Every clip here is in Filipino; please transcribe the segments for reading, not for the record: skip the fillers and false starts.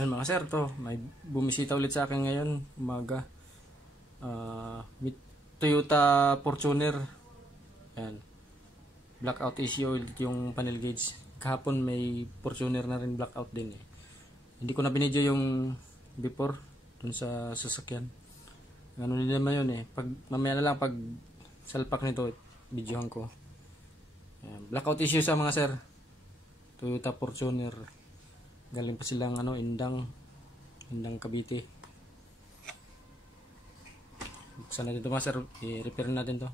Yan mga sir, to may bumisita ulit sa akin ngayon umaga. With Toyota Fortuner. Yan. Blackout issue ulit yung panel gauge. Kahapon may Fortuner na rin blackout din eh. Hindi ko na binidyo yung before dun sa sasakyan. Ano din naman yun eh. Pag mamaya na lang pag salpak nito, videohan ko. Yan. Blackout issue sa mga sir. Toyota Fortuner. Galing pa silang Indang Cavite. Buksan natin ito mga sir, i-repair natin to.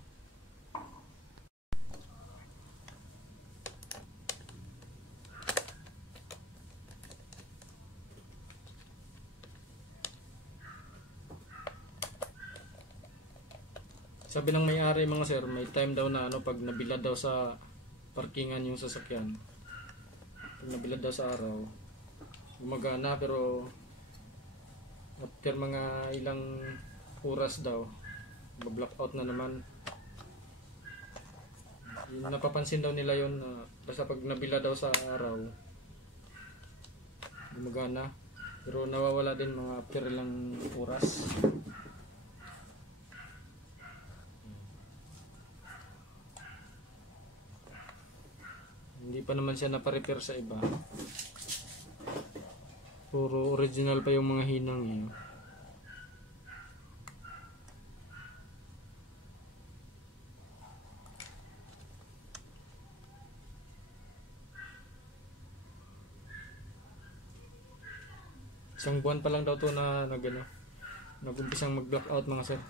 Sabi ng may-ari mga sir, may time daw na pag nabilad daw sa parkingan yung sasakyan. Pag nabilad daw sa araw, gumagana, pero after mga ilang oras daw blackout na naman. Napapansin daw nila yun, basta pag nabila daw sa araw gumagana, pero nawawala din mga after ilang oras. Hindi pa naman siya naparepair sa iba. Puro original pa yung mga hinang niya. Isang buwan pa lang daw to na nag-umpisang mag-blackout mga sir.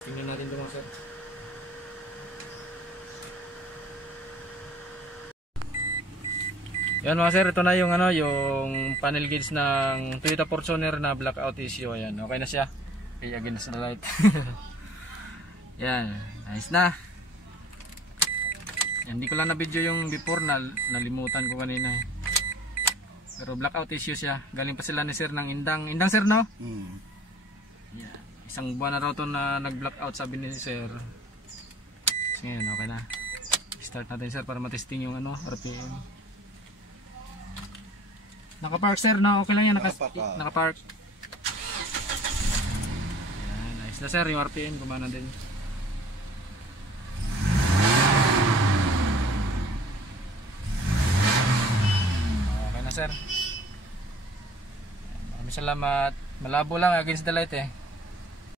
Tingnan natin ito mga sir. Yan mga sir, ito na yung yung panel gauge ng Toyota Fortuner na blackout issue. Ayan, okay na siya. Okay, against the light. Yan, nice na. Yan, hindi ko lang na video yung before, nalimutan ko kanina eh. Pero blackout issue siya. Galing pa sila ni sir ng Indang sir, no? Yan. Isang buwan na raw to na nag-blackout, sabi ni sir. So, ngayon okay na. Start natin sir para matesting yung RPM. Naka-park sir, no? Okay lang yan, naka-park. Yan, nice na sir, yung RPM gumana din. Okay na sir. Salamat. Malabo lang against the light eh.